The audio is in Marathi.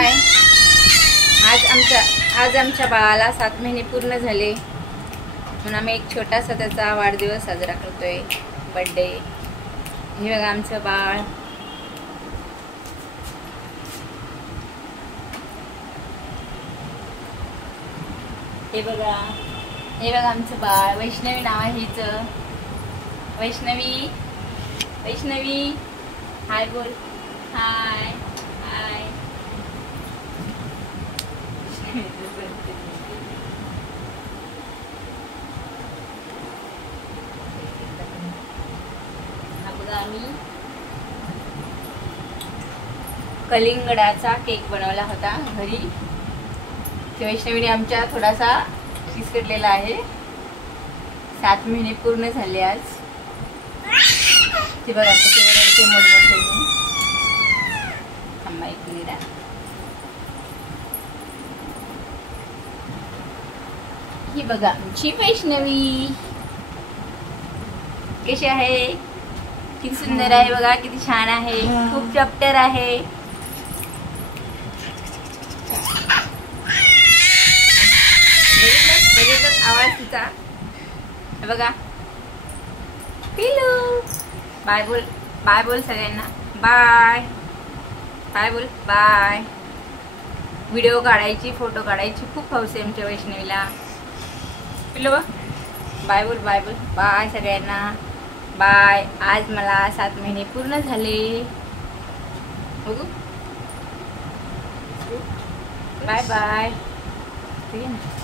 बाय. आज आमच्या बाळाला 7 महिने पूर्ण झाले, म्हणून आम्ही एक छोटासा त्याचा वाढदिवस साजरा करतोय, बर्थडे. हे बघा आमचं बाळ. हे बघा आमचं बाळ. वैष्णवी नाव आहे हिचं. वैष्णवी हाय बोल. हाय हाय. हा बघा आम्ही कलिंगडाचा केक बनवला होता घरी. वैष्णवीने आमच्या थोडासा फिसकटलेला आहे. 7 महिने पूर्ण झाले आज. ते बघा ते ओरडते मोठमोठे. थांबा एक मिनिट. ही बघा आमची वैष्णवी कशी आहे. किती सुंदर आहे बघा, किती छान आहे. खूप चॅप्टर आहे. आवाज तिचा बघा. पिलू बाय बोल. बाय बोल सगळ्यांना. बाय बाय बोल. बाय. व्हिडिओ काढायची, फोटो काढायची खूप हौस आहे आमच्या वैष्णवीला. पिलू बाय बोल. बाय बोल. बाय सगळ्यांना. बाय. आज मला 7 महिने पूर्ण झाले. बघू. Bye bye. ठीक आहे ना.